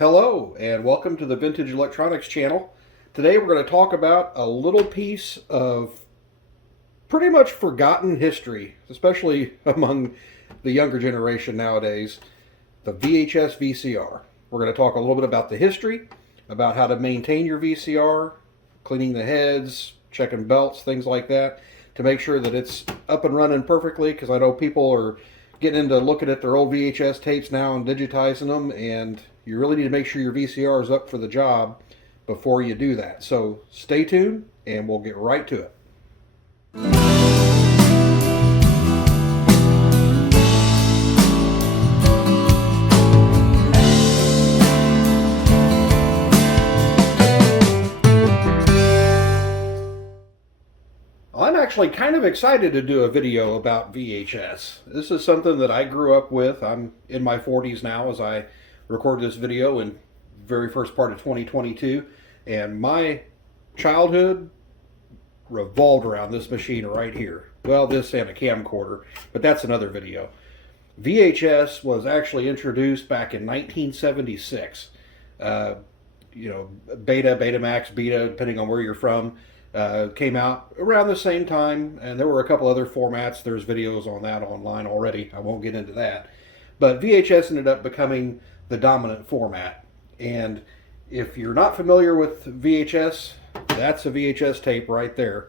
Hello and welcome to the Vintage Electronics channel. Today we're going to talk about a little piece of pretty much forgotten history, especially among the younger generation nowadays, the VHS VCR. We're going to talk a little bit about the history, about how to maintain your VCR, cleaning the heads, checking belts, things like that, to make sure that it's up and running perfectly, because I know people are getting into looking at their old VHS tapes now and digitizing them, and you really need to make sure your VCR is up for the job before you do that. So stay tuned and we'll get right to it. I'm actually kind of excited to do a video about VHS. This is something that I grew up with. I'm in my 40s now as I record this video in very first part of 2022, and my childhood revolved around this machine right here. Well, this and a camcorder, but that's another video. VHS was actually introduced back in 1976. Beta, Betamax, Beta, depending on where you're from, came out around the same time, and there were a couple other formats. There's videos on that online already. I won't get into that. But VHS ended up becoming the dominant format. And if you're not familiar with VHS, that's a VHS tape right there.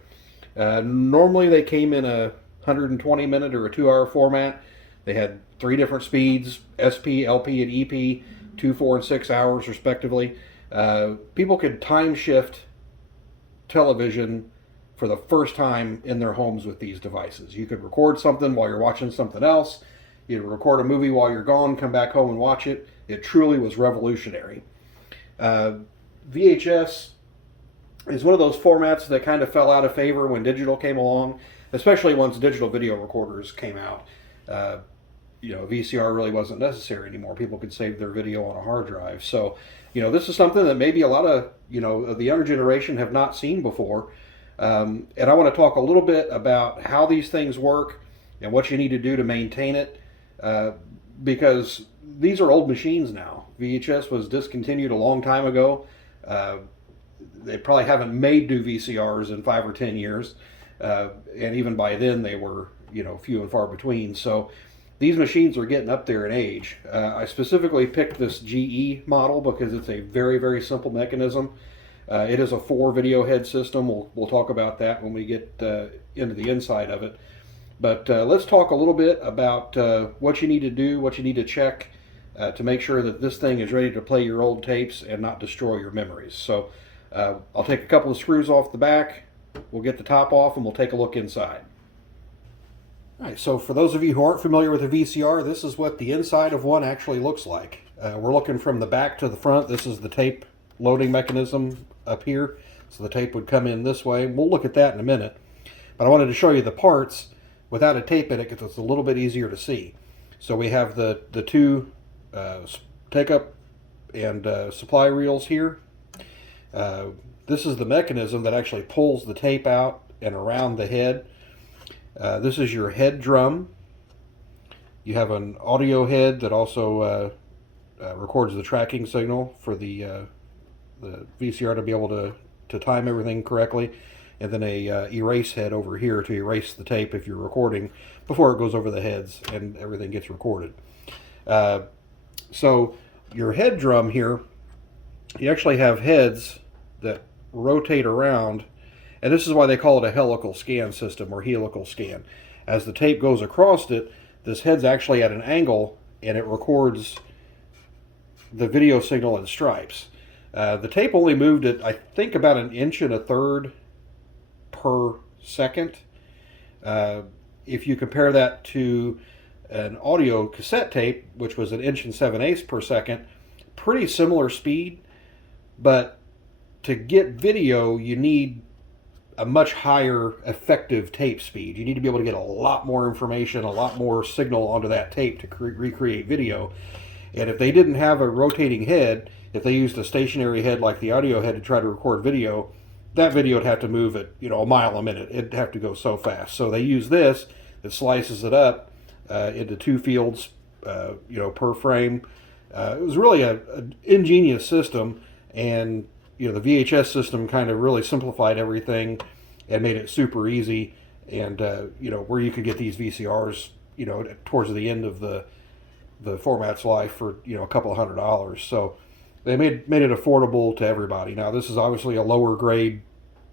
Normally they came in a 120 minute or a 2-hour format. They had 3 different speeds, SP, LP, and EP, 2, 4, and 6 hours respectively. People could time shift television for the first time in their homes with these devices. You could record something while you're watching something else. You record a movie while you're gone, come back home and watch it. It truly was revolutionary. VHS is one of those formats that kind of fell out of favor when digital came along, especially once digital video recorders came out. VCR really wasn't necessary anymore. People could save their video on a hard drive. So, this is something that maybe a lot of, of the younger generation have not seen before. And I want to talk a little bit about how these things work and what you need to do to maintain it. Because these are old machines now. VHS was discontinued a long time ago. They probably haven't made new VCRs in 5 or 10 years. And even by then they were, few and far between. So these machines are getting up there in age. I specifically picked this GE model because it's a very, very simple mechanism. It is a 4 video head system. We'll talk about that when we get into the inside of it. But let's talk a little bit about what you need to do, what you need to check to make sure that this thing is ready to play your old tapes and not destroy your memories. So I'll take a couple of screws off the back, we'll get the top off, and we'll take a look inside. All right, so for those of you who aren't familiar with a VCR, this is what the inside of one actually looks like. We're looking from the back to the front. This is the tape loading mechanism up here. So the tape would come in this way. We'll look at that in a minute. But I wanted to show you the parts without a tape in it because it's a little bit easier to see. So we have the 2 take-up and supply reels here. This is the mechanism that actually pulls the tape out and around the head. This is your head drum. You have an audio head that also records the tracking signal for the VCR to be able to time everything correctly, and then a erase head over here to erase the tape if you're recording before it goes over the heads and everything gets recorded. So your head drum here, you actually have heads that rotate around. And this is why they call it a helical scan system or helical scan. As the tape goes across it, this head's actually at an angle and it records the video signal in stripes. The tape only moved at, I think, about 1 1/3 inches per second. If you compare that to an audio cassette tape, which was 1 7/8 inches per second, pretty similar speed, but to get video, you need a much higher effective tape speed. You need to be able to get a lot more information, a lot more signal onto that tape to recreate video. And if they didn't have a rotating head, if they used a stationary head like the audio head to try to record video, that video would have to move at 1 mile a minute. It'd have to go so fast. So they use this that slices it up into 2 fields per frame, It was really an ingenious system, and the VHS system kind of really simplified everything and made it super easy. And where you could get these VCRs, towards the end of the format's life for a couple of $100. So they made it affordable to everybody. Now this is obviously a lower grade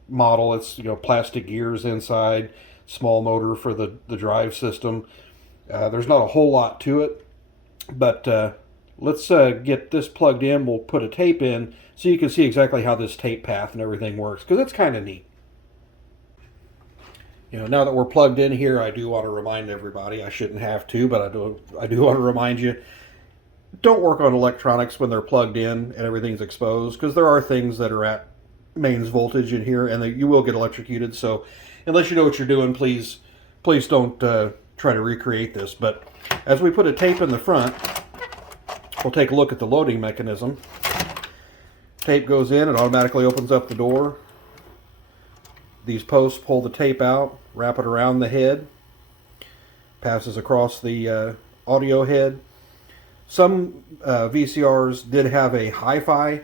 model. It's plastic gears inside, small motor for the drive system. There's not a whole lot to it, but let's get this plugged in. We'll put a tape in so you can see exactly how this tape path and everything works, because it's kind of neat. Now that we're plugged in here, I do want to remind everybody, I shouldn't have to, but I do want to remind you, don't work on electronics when they're plugged in and everything's exposed, because there are things that are at mains voltage in here and you will get electrocuted. So unless you know what you're doing, please don't try to recreate this. But as we put a tape in the front, we'll take a look at the loading mechanism. Tape goes in, it automatically opens up the door. These posts pull the tape out, wrap it around the head, passes across the audio head. Some VCRs did have a hi-fi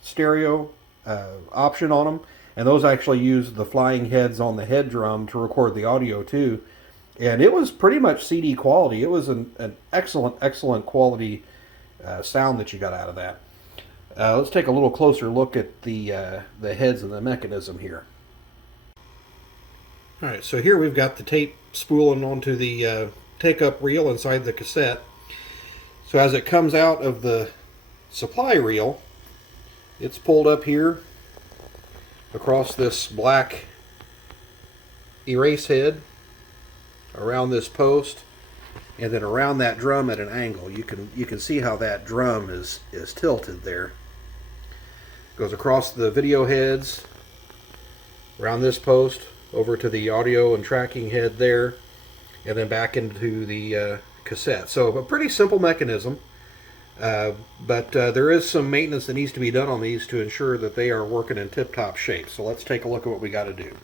stereo option on them, and those actually used the flying heads on the head drum to record the audio too. And it was pretty much CD quality. It was an excellent quality sound that you got out of that. Let's take a little closer look at the heads and the mechanism here. All right, so here we've got the tape spooling onto the take-up reel inside the cassette. So as it comes out of the supply reel, it's pulled up here across this black erase head, around this post, and then around that drum at an angle. You can see how that drum is tilted there. Goes across the video heads, around this post, over to the audio and tracking head there, and then back into the cassette. So a pretty simple mechanism, but there is some maintenance that needs to be done on these to ensure that they are working in tip-top shape. So let's take a look at what we got to do.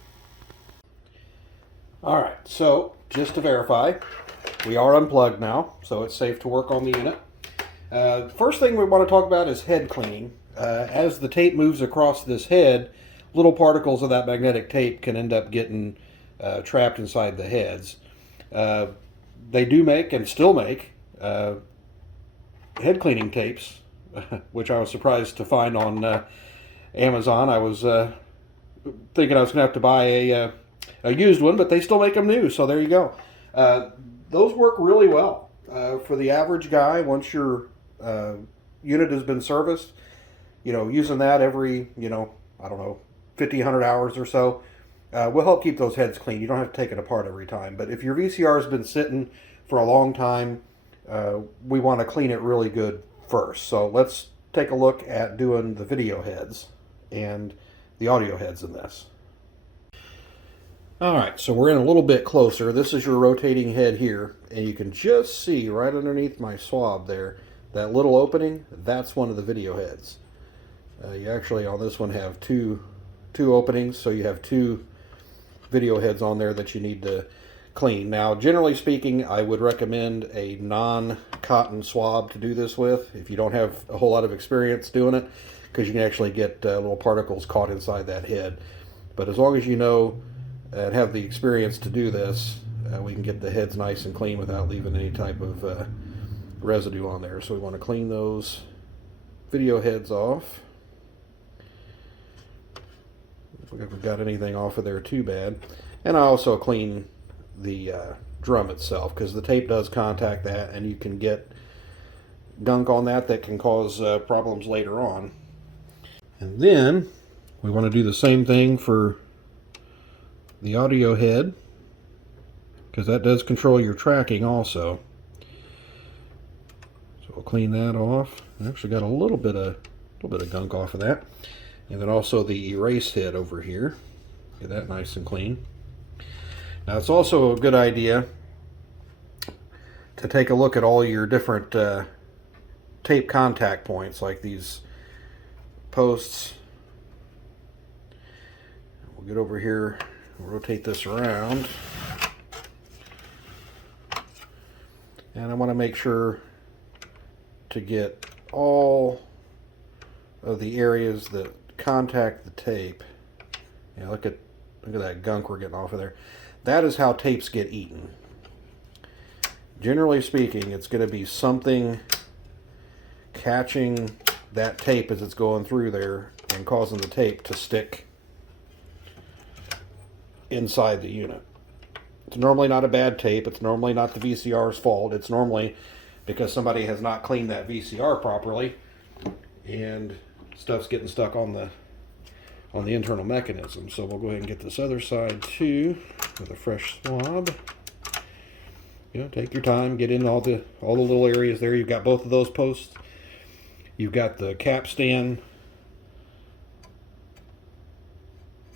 Alright, so just to verify, we are unplugged now, so it's safe to work on the unit. First thing we want to talk about is head cleaning. As the tape moves across this head, little particles of that magnetic tape can end up getting trapped inside the heads. They do make, and still make, head cleaning tapes, which I was surprised to find on Amazon. I was thinking I was going to have to buy a used one, but they still make them new, so there you go. Those work really well. For the average guy, once your unit has been serviced, using that every, I don't know, 50, 100 hours or so, will help keep those heads clean. You don't have to take it apart every time. But if your VCR has been sitting for a long time, we want to clean it really good first. So let's take a look at doing the video heads and the audio heads in this. Alright, so we're in a little bit closer. This is your rotating head here, and you can just see right underneath my swab there, that little opening, that's one of the video heads. You actually on this one have two openings, so you have two video heads on there that you need to clean. Now, generally speaking, I would recommend a non-cotton swab to do this with if you don't have a whole lot of experience doing it, because you can actually get little particles caught inside that head. But as long as you know and have the experience to do this, we can get the heads nice and clean without leaving any type of residue on there. So we want to clean those video heads off. If we've got anything off of there too bad. And I also clean the drum itself, because the tape does contact that and you can get gunk on that can cause problems later on. And then we want to do the same thing for the audio head, because that does control your tracking also. So we'll clean that off. I actually got a little bit of gunk off of that. And then also the erase head over here. Get that nice and clean. Now it's also a good idea to take a look at all your different tape contact points, like these posts. We'll get over here, we'll rotate this around. And I want to make sure to get all of the areas that contact the tape. You know, look at that gunk we're getting off of there. That is how tapes get eaten. Generally speaking, it's going to be something catching that tape as it's going through there and causing the tape to stick inside the unit. It's normally not a bad tape. It's normally not the VCR's fault. It's normally because somebody has not cleaned that VCR properly and stuff's getting stuck on the internal mechanism. So we'll go ahead and get this other side too with a fresh swab. You know, take your time, get in all the little areas there. You've got both of those posts. You've got the cap stand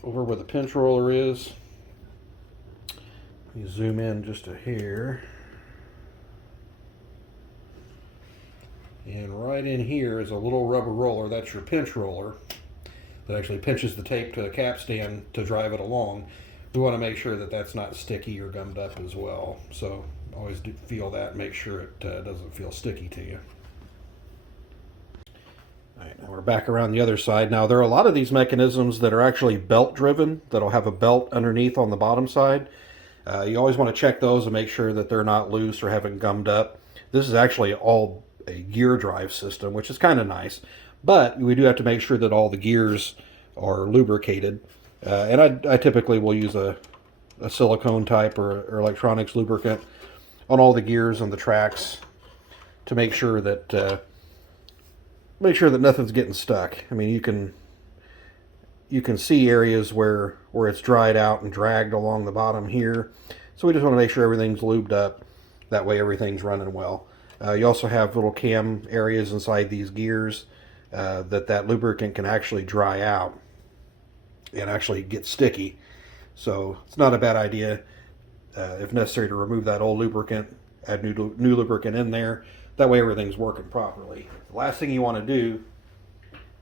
over where the pinch roller is. Let me zoom in just a hair. And right in here is a little rubber roller. That's your pinch roller that actually pinches the tape to the cap stand to drive it along. We want to make sure that that's not sticky or gummed up as well. So always do feel that, make sure it doesn't feel sticky to you. All right, now we're back around the other side. Now there are a lot of these mechanisms that are actually belt driven, that'll have a belt underneath on the bottom side. You always want to check those and make sure that they're not loose or haven't gummed up. This is actually all a gear drive system, which is kind of nice, but we do have to make sure that all the gears are lubricated. And I typically will use a silicone type or electronics lubricant on all the gears and the tracks to make sure that nothing's getting stuck. I mean, you can see areas where it's dried out and dragged along the bottom here. So we just want to make sure everything's lubed up. That way everything's running well. You also have little cam areas inside these gears that lubricant can actually dry out and actually get sticky. So it's not a bad idea, if necessary, to remove that old lubricant, add new lubricant in there. That way everything's working properly. The last thing you want to do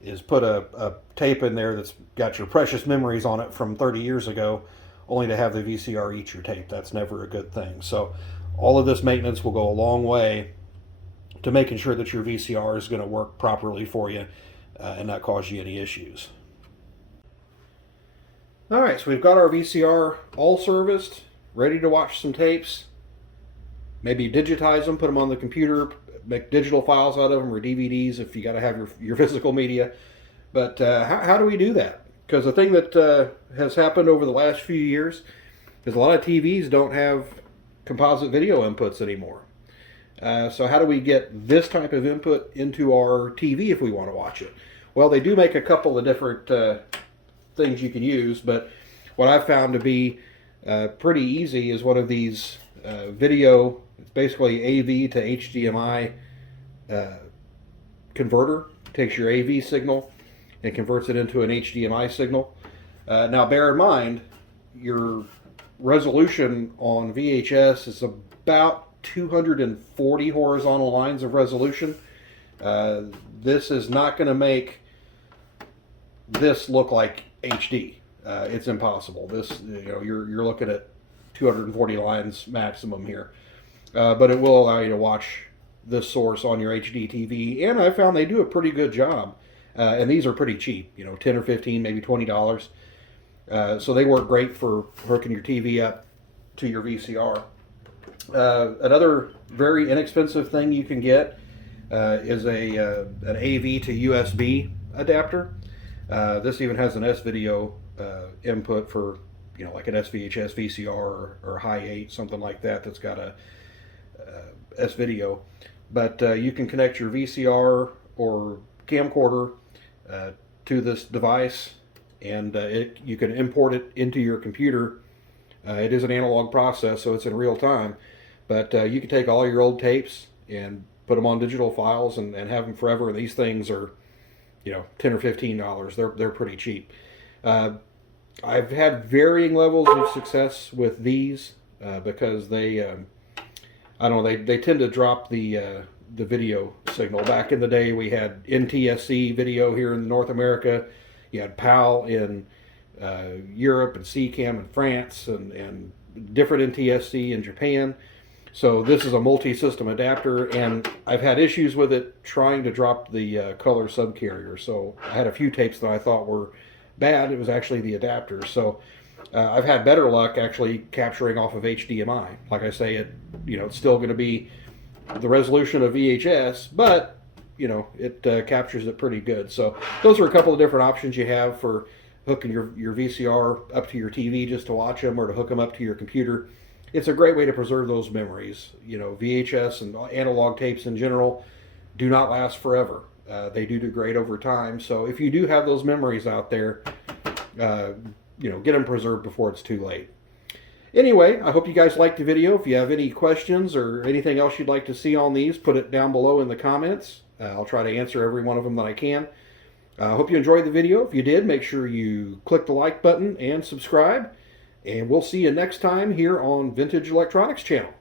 is put a tape in there that's got your precious memories on it from 30 years ago, only to have the VCR eat your tape. That's never a good thing. So all of this maintenance will go a long way to making sure that your VCR is going to work properly for you and not cause you any issues. All right, so we've got our VCR all serviced, ready to watch some tapes. Maybe digitize them, put them on the computer, make digital files out of them, or DVDs if you got to have your physical media. But how do we do that? Because the thing that has happened over the last few years is a lot of TVs don't have composite video inputs anymore. So how do we get this type of input into our TV if we want to watch it? Well, they do make a couple of different things you can use, but what I've found to be pretty easy is one of these video, it's basically AV to HDMI converter. It takes your AV signal and converts it into an HDMI signal. Now bear in mind, your resolution on VHS is about 240 horizontal lines of resolution. This is not going to make this look like HD. It's impossible. This, you're looking at 240 lines maximum here. But it will allow you to watch this source on your HD TV, and I found they do a pretty good job. And these are pretty cheap, 10 or 15, maybe $20. So they work great for hooking your TV up to your VCR. Another very inexpensive thing you can get is an AV to USB adapter. This even has an S-video input for, like an SVHS VCR or High 8, something like that that's got a S-video. But you can connect your VCR or camcorder to this device, and you can import it into your computer. It is an analog process, so it's in real time. But you can take all your old tapes and put them on digital files and have them forever. And these things are, $10 or $15. They're pretty cheap. I've had varying levels of success with these because they, I don't know, they tend to drop the video signal. Back in the day, we had NTSC video here in North America. You had PAL in Europe and CCAM in France and different NTSC in Japan. So this is a multi-system adapter, and I've had issues with it trying to drop the color subcarrier. So I had a few tapes that I thought were bad. It was actually the adapter. So I've had better luck actually capturing off of HDMI. Like I say, it's still going to be the resolution of VHS, but it captures it pretty good. So those are a couple of different options you have for hooking your VCR up to your TV just to watch them, or to hook them up to your computer. It's a great way to preserve those memories. VHS and analog tapes in general do not last forever. They do degrade over time. So if you do have those memories out there, get them preserved before it's too late. Anyway, I hope you guys liked the video. If you have any questions or anything else you'd like to see on these, put it down below in the comments. I'll try to answer every one of them that I can. I hope you enjoyed the video. If you did, make sure you click the like button and subscribe. And we'll see you next time here on Vintage Electronics Channel.